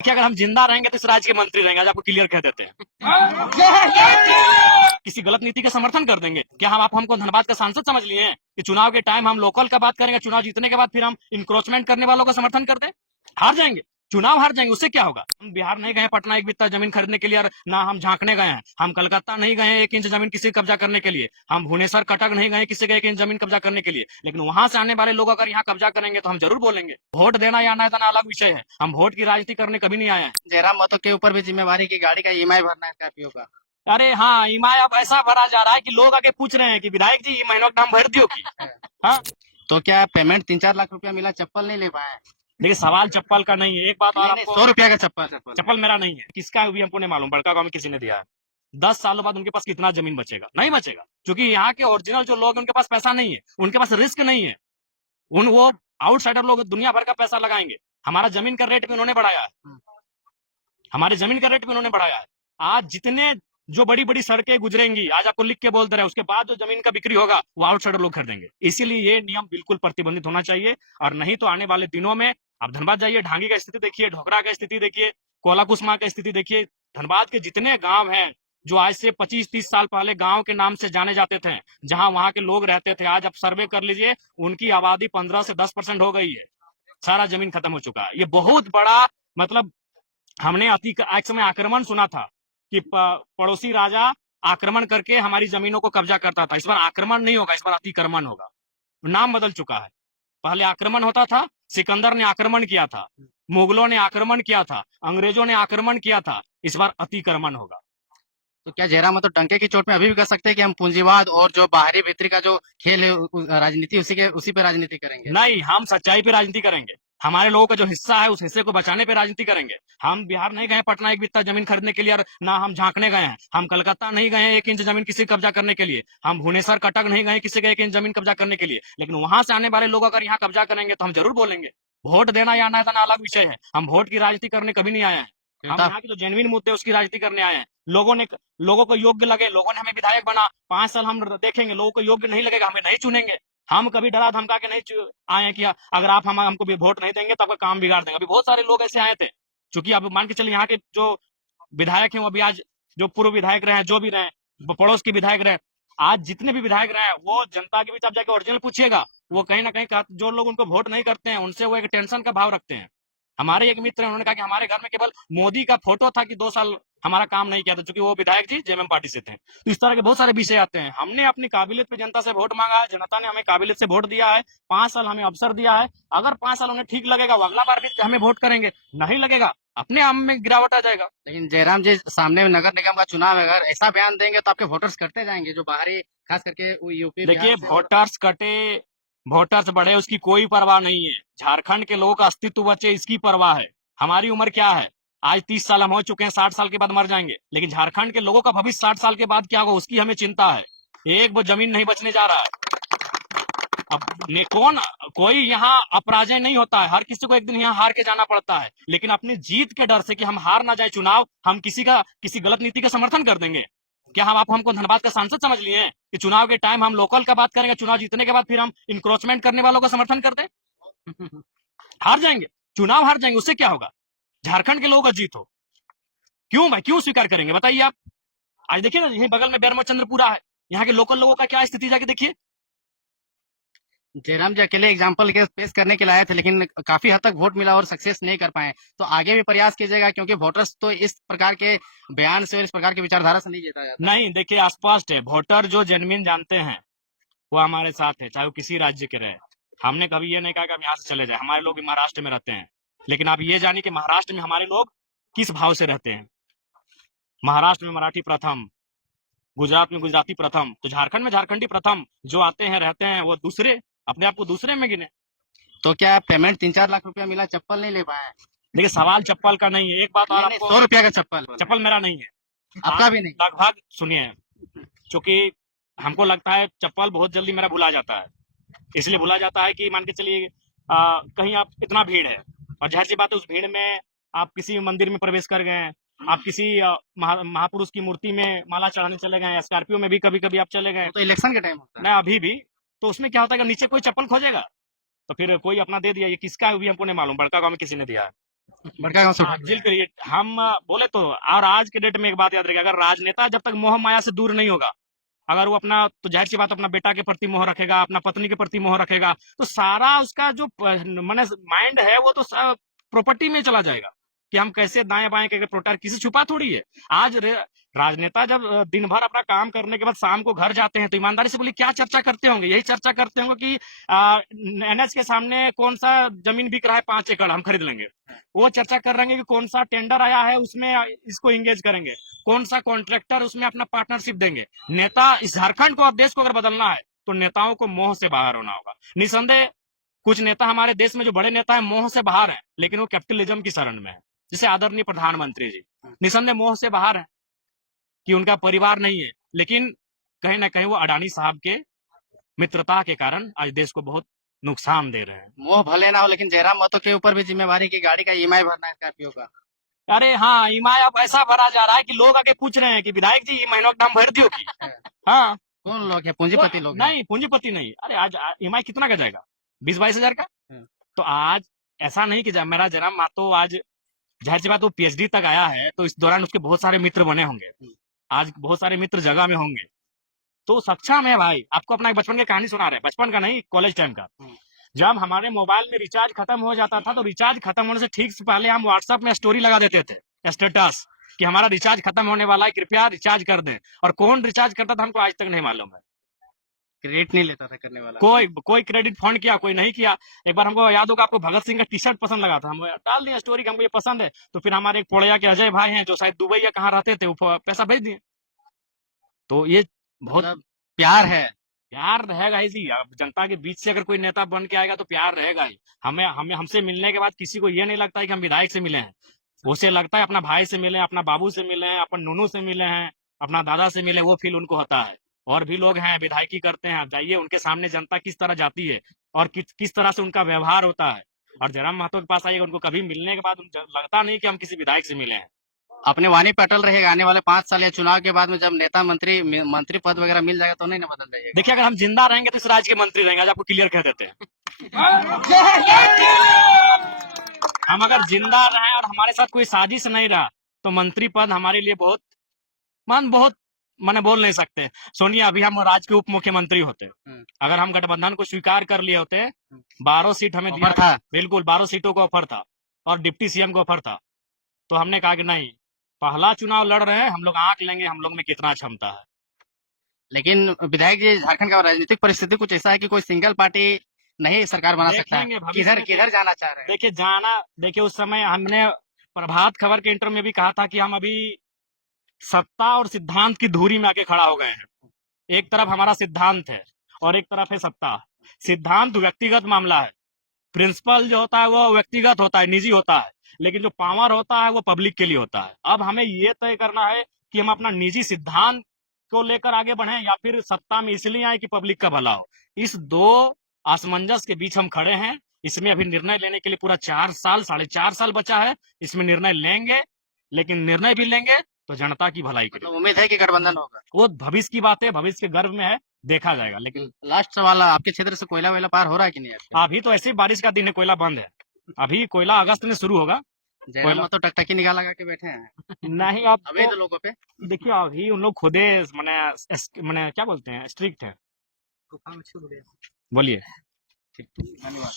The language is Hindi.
कि अगर हम जिंदा रहेंगे तो इस राज्य के मंत्री रहेंगे, आज आपको क्लियर कह देते हैं। किसी गलत नीति का समर्थन कर देंगे क्या? हम आप हमको धनबाद का सांसद समझ लिए हैं कि चुनाव के टाइम हम लोकल का बात करेंगे, चुनाव जीतने के बाद फिर हम इंक्रोचमेंट करने वालों का समर्थन कर दें? हार जाएंगे, चुनाव हार जाएंगे, उससे क्या होगा? हम बिहार नहीं गए पटना एक बित्ता जमीन खरीदने के लिए, और ना हम झांकने गए हैं। हम कलकत्ता नहीं गए 1 इंच जमीन किसी कब्जा करने के लिए। हम भुवनेश्वर कटक नहीं गए किसी का 1 इंच जमीन कब्जा करने के लिए। लेकिन वहां से आने वाले लोग अगर यहाँ कब्जा करेंगे तो हम जरूर बोलेंगे। वोट देना या ना देना अलग विषय है, हम वोट की राजनीति करने कभी नहीं आए हैं। जयराम महतो के ऊपर भी जिम्मेवारी की गाड़ी का ईएमआई भरना है स्कॉर्पियो का। अरे हाँ, ईएमआई अब ऐसा भरा जा रहा है कि लोग आके पूछ रहे हैं कि विधायक जी महीनों का दाम भर दियो की। हाँ, तो क्या पेमेंट 3-4 लाख रुपया मिला, चप्पल नहीं ले पाए? देखिए सवाल चप्पल का नहीं है, एक बात और आपको, 100 रुपया का चप्पल। चप्पल मेरा नहीं है, किसका है भी हमको नहीं मालूम, बड़का गांव में किसी ने दिया है। 10 सालों बाद उनके पास कितना जमीन बचेगा? नहीं बचेगा, क्योंकि यहाँ के ओरिजिनल जो लोग हैं उनके पास पैसा नहीं है, उनके पास रिस्क नहीं है। वो आउटसाइडर लोग दुनिया भर का पैसा लगाएंगे। हमारा जमीन का रेट भी उन्होंने बढ़ाया है, हमारे जमीन का रेट भी उन्होंने बढ़ाया है। आज जितने जो बड़ी बड़ी सड़कें गुजरेंगी, आज आपको लिख के बोल दे रहे हैं, उसके बाद जो जमीन का बिक्री होगा वो आउटसाइडर लोग खरीदेंगे। इसीलिए ये नियम बिल्कुल प्रतिबंधित होना चाहिए, और नहीं तो आने वाले दिनों में आप धनबाद जाइए, ढांगी का स्थिति देखिए, ढोकरा का स्थिति देखिए, कोलाकुसमा का स्थिति देखिए। धनबाद के जितने गांव हैं जो आज से 25-30 साल पहले गांव के नाम से जाने जाते थे, जहां वहां के लोग रहते थे, आज आप सर्वे कर लीजिए, उनकी आबादी 15 से 10% हो गई है। सारा जमीन खत्म हो चुका है। ये बहुत बड़ा, मतलब हमने एक समय आक्रमण सुना था कि पड़ोसी राजा आक्रमण करके हमारी जमीनों को कब्जा करता था। इस बार आक्रमण नहीं होगा, इस बार अतिक्रमण होगा। नाम बदल चुका है। पहले आक्रमण होता था, सिकंदर ने आक्रमण किया था, मुगलों ने आक्रमण किया था, अंग्रेजों ने आक्रमण किया था। इस बार अतिक्रमण होगा। तो क्या जयराम महतो डंके की चोट में अभी भी कह सकते हैं कि हम पूंजीवाद और जो बाहरी भीतरी का जो खेल है, राजनीति उसी पे राजनीति करेंगे? नहीं, हम सच्चाई पे राजनीति करेंगे। हमारे लोगों का जो हिस्सा है उस हिस्से को बचाने पे राजनीति करेंगे। हम बिहार नहीं गए पटना एक बित्ता जमीन खरीदने के लिए, और ना हम झांकने गए हैं। हम कलकत्ता नहीं गए 1 इंच जमीन किसी कब्जा करने के लिए। हम भुवनेश्वर कटक नहीं गए किसी का 1 इंच जमीन कब्जा करने के लिए। लेकिन वहां से आने वाले लोग अगर यहाँ कब्जा करेंगे तो हम जरूर बोलेंगे। वोट देना या ना देना अलग विषय है, हम वोट की राजनीति करने कभी नहीं आए हैं। हम यहाँ के जो जेन्युइन मुद्दे उसकी राजनीति करने आए हैं। लोगों को योग्य लगे, लोगों ने हमें विधायक बना, 5 साल हम देखेंगे, लोगों को योग्य नहीं लगेगा, हमें नहीं चुनेंगे। हम कभी डरा धमका के नहीं आए हैं कि अगर आप हमको भी वोट नहीं देंगे तो आपका काम बिगाड़ देंगे। अभी बहुत सारे लोग ऐसे आए थे, क्योंकि अब मान के चलिए यहाँ के जो विधायक हैं वो अभी आज जो पूर्व विधायक रहे, जो भी रहे, पड़ोस के विधायक रहे, आज जितने भी विधायक रहे, वो जनता के बीच आप जाके ओरिजिनल पूछिएगा, वो कहीं ना कहीं जो लोग उनको वोट नहीं करते हैं उनसे वो एक टेंशन का भाव रखते हैं। हमारे एक मित्र हैं, उन्होंने कहा कि हमारे घर में केवल मोदी का फोटो था कि 2 साल हमारा काम नहीं किया था, क्योंकि वो विधायक जी जेएमएम पार्टी से थे। तो इस तरह के बहुत सारे विषय आते हैं। हमने अपनी काबिलियत पे जनता से वोट मांगा है, जनता ने हमें काबिलियत से वोट दिया है, 5 साल हमें अवसर दिया है। अगर 5 साल उन्हें ठीक लगेगा वो अगला बार भी हमें वोट करेंगे, नहीं लगेगा अपने आप में गिरावट आ जाएगा। लेकिन जयराम जी, सामने नगर निगम का चुनाव है, अगर ऐसा बयान देंगे तो आपके वोटर्स करते जाएंगे, जो बाहरी खास करके यूपी देखिए, वोटर्स कटे वोटर्स बढ़े उसकी कोई परवाह नहीं है। झारखंड के लोगों का अस्तित्व बचे इसकी परवाह है। हमारी उम्र क्या है? आज 30 साल हम हो चुके हैं, 60 साल के बाद मर जाएंगे। लेकिन झारखंड के लोगों का भविष्य 60 साल के बाद क्या होगा उसकी हमें चिंता है। एक वो जमीन नहीं बचने जा रहा है। अब कोई यहाँ अपराजय नहीं होता है, हर किसी को एक दिन यहाँ हार के जाना पड़ता है। लेकिन अपनी जीत के डर से कि हम हार ना जाए चुनाव, हम किसी गलत नीति का समर्थन कर देंगे क्या? हम आप हमको धनबाद का सांसद समझ लिए हैं कि चुनाव के टाइम हम लोकल का बात करेंगे, चुनाव जीतने के बाद फिर हम इंक्रोचमेंट करने वालों का समर्थन कर दें? हार जाएंगे, चुनाव हार जाएंगे, उससे क्या होगा? झारखंड के लोगों का जीत हो, क्यों भाई, क्यों स्वीकार करेंगे बताइए आप? आज देखिए ना, यहीं बगल में बैरमचंद्रपुरा है, यहाँ के लोकल लोगों का क्या स्थिति जाके देखिए। जयराम जी अकेले एग्जाम्पल के पेश करने के लिए आए थे, लेकिन काफी हद तक वोट मिला और सक्सेस नहीं कर पाए। तो आगे भी प्रयास कीजिएगा, क्योंकि वोटर्स तो इस प्रकार के बयान से और इस प्रकार की विचारधारा से नहीं जीता जाता। नहीं, देखिए स्पष्ट है, वोटर जो जेन्युइन जानते हैं वो हमारे साथ है, चाहे वो किसी राज्य के रहे। हमने कभी ये नहीं कहा कि हम यहाँ से चले जाए। हमारे लोग महाराष्ट्र में रहते हैं, लेकिन आप ये जानिए कि महाराष्ट्र में हमारे लोग किस भाव से रहते हैं। महाराष्ट्र में मराठी प्रथम, गुजरात में गुजराती प्रथम, तो झारखंड में झारखंडी प्रथम। जो आते हैं रहते हैं वो दूसरे, अपने आप को दूसरे में गिने। तो क्या पेमेंट 3-4 लाख रुपया मिला, चप्पल नहीं ले पाए? देखिए सवाल चप्पल का नहीं है, एक बात और आपको, 100 रुपया का चप्पल। चप्पल मेरा नहीं है, आपका भी नहीं? लगभग सुनिए, क्योंकि हमको लगता है चप्पल बहुत जल्दी मेरा भुला जाता है। इसलिए भुला जाता है कि मान के चलिए कहीं आप इतना भीड़ है, और जाहिर सी बात है उस भीड़ में आप किसी मंदिर में प्रवेश कर गए, आप किसी महापुरुष की मूर्ति में माला चढ़ाने चले गए, स्कॉर्पियो में भी कभी कभी आप चले गए, तो इलेक्शन के टाइम होता है ना अभी भी, तो उसमें क्या होता है कि नीचे कोई चप्पल खोजेगा तो फिर कोई अपना दे दिया, ये किसका है भी हमको नहीं मालूम, बड़का गांव में किसी ने दिया है। बड़का गांव से हाँ, बिल्कुल हम बोले तो, और आज के डेट में एक बात याद रखिएगा, अगर राजनेता जब तक मोह माया से दूर नहीं होगा, अगर वो अपना, तो जाहिर सी बात अपना बेटा के प्रति मोह रखेगा, अपना पत्नी के प्रति मोह रखेगा, तो सारा उसका जो माने माइंड है वो तो प्रॉपर्टी में चला जाएगा कि हम कैसे दाएं बाएं करके प्रोटेक्ट, किसी छुपा थोड़ी है। आज राजनेता जब दिन भर अपना काम करने के बाद शाम को घर जाते हैं तो ईमानदारी से बोलिए क्या चर्चा करते होंगे? यही चर्चा करते होंगे कि एनएच के सामने कौन सा जमीन बिक रहा है 5 एकड़, हम खरीद लेंगे। वो चर्चा कर रहे हैं कि कौन सा टेंडर आया है उसमें इसको एंगेज करेंगे, कौन सा कॉन्ट्रैक्टर उसमें अपना पार्टनरशिप देंगे। नेता, इस झारखंड को और देश को अगर बदलना है तो नेताओं को मोह से बाहर होना होगा। निसंदेह कुछ नेता हमारे देश में जो बड़े नेता है मोह से बाहर है, लेकिन वो कैपिटलिज्म की शरण में है। जैसे आदरणीय प्रधानमंत्री जी निसंदेह मोह से बाहर है कि उनका परिवार नहीं है, लेकिन कहीं ना कहीं वो अडानी साहब के मित्रता के कारण आज देश को बहुत नुकसान दे रहे हैं। मोह भले ना हो, लेकिन जयराम महतो के ऊपर भी जिम्मेवारी की गाड़ी का ईएमआई भरना है स्कॉर्पियो का। अरे हाँ, ईएमआई अब ऐसा भरा जा रहा है कि लोग आके पूछ रहे हैं कि विधायक जी महीनों का दाम भर दियो की। हाँ, कौन लोग है? पूंजीपति लोग हैं। नहीं पूंजीपति नहीं। अरे आज ईएमआई कितना का जाएगा? 20-22 हजार का। हम्म। तो आज ऐसा नहीं कि मेरा जयराम महतो आज जाहिर सी बात वो पीएचडी तक आया है, तो इस दौरान उसके बहुत सारे मित्र बने होंगे, आज बहुत सारे मित्र जगह में होंगे, तो सक्षम है भाई। आपको अपना एक बचपन की कहानी सुना रहे हैं, बचपन का नहीं, कॉलेज टाइम का। जब हमारे मोबाइल में रिचार्ज खत्म हो जाता था तो रिचार्ज खत्म होने से ठीक से पहले हम व्हाट्सएप में स्टोरी लगा देते थे, स्टेटस, कि हमारा रिचार्ज खत्म होने वाला है, कृपया रिचार्ज कर दें। और कौन रिचार्ज करता था हमको आज तक नहीं मालूम है। क्रेडिट नहीं लेता था करने वाला। कोई क्रेडिट फंड किया, कोई नहीं किया। एक बार हमको याद होगा, आपको भगत सिंह का टी शर्ट पसंद लगा था, हम डाल दिया स्टोरी कि हमको ये पसंद है। तो फिर हमारे एक पोड़िया के अजय भाई हैं जो शायद दुबई या कहाँ रहते थे, वो पैसा भेज दिए। तो ये बहुत मतलब प्यार है। प्यार रहेगा ही जी। अब जनता के बीच से अगर कोई नेता बन के आएगा तो प्यार रहेगा ही। हमें हमें हमसे मिलने के बाद किसी को ये नहीं लगता है कि हम विधायक से मिले हैं, उसे लगता है अपना भाई से मिले, अपना बाबू से मिले हैं, अपन नूनू से मिले हैं, अपना दादा से मिले, वो फील उनको होता है। और भी लोग हैं विधायकी करते हैं, आप जाइए उनके सामने जनता किस तरह जाती है और किस तरह से उनका व्यवहार होता है। और जयराम महतो के पास आइएगा, उनको कभी मिलने के बाद लगता नहीं कि हम किसी विधायक से मिले हैं। अपने वाणी पे अटल रहेगा। आने वाले 5 साल या चुनाव के बाद में जब नेता मंत्री पद वगैरह मिल जाएगा तो नहीं ना बदल जाएगा? देखिए, अगर हम जिंदा रहेंगे तो इस राज्य के मंत्री रहेंगे, आज आपको क्लियर कह देते हैं। हम अगर जिंदा रहे और हमारे साथ कोई साजिश नहीं रहा तो मंत्री पद हमारे लिए बहुत मैंने बोल नहीं सकते। सोनिया, अभी हम राज्य के उप मुख्यमंत्री होते, अगर हम गठबंधन को स्वीकार कर लिए होते, 12 सीट हमें दिया था, बिल्कुल 12 सीटों का ऑफर था और डिप्टी सीएम का ऑफर था, तो हमने कहा कि नहीं, पहला चुनाव लड़ रहे हैं, हम लोग आंक लेंगे हम लोग में कितना क्षमता है। लेकिन विधायक जी, झारखंड का राजनीतिक परिस्थिति कुछ ऐसा है कि कोई सिंगल पार्टी नहीं सरकार बना सकता है। किधर जाना चाह रहे हैं? देखिए उस समय हमने प्रभात खबर के इंटरव्यू में भी कहा था कि हम अभी सत्ता और सिद्धांत की धुरी में आके खड़ा हो गए हैं। एक तरफ हमारा सिद्धांत है और एक तरफ है सत्ता। सिद्धांत व्यक्तिगत मामला है, प्रिंसिपल जो होता है वो व्यक्तिगत होता है, निजी होता है, लेकिन जो पावर होता है वो पब्लिक के लिए होता है। अब हमें ये तय करना है कि हम अपना निजी सिद्धांत को लेकर आगे बढ़े या फिर सत्ता में इसलिए आए कि पब्लिक का भला हो। इस दो असमंजस के बीच हम खड़े हैं। इसमें अभी निर्णय लेने के लिए पूरा 4.5 साल बचा है। इसमें निर्णय लेंगे, लेकिन निर्णय भी लेंगे तो जनता की भलाई के लिए। उम्मीद है कि गठबंधन होगा। वो भविष्य की बात है, भविष्य के गर्भ में है, देखा जाएगा। लेकिन लास्ट सवाल, आपके क्षेत्र से कोयला वेला पार हो रहा है कि नहीं? अभी तो ऐसे बारिश का दिन है, कोयला बंद है। अभी कोयला अगस्त में शुरू होगा। जयराम तो टकटकी निकाल लगा के बैठे हैं। नहीं, आप अवैध लोगों पे देखिए, अभी उन लोग खुदे मैंने क्या बोलते हैं, स्ट्रिक्ट है। बोलिए। धन्यवाद।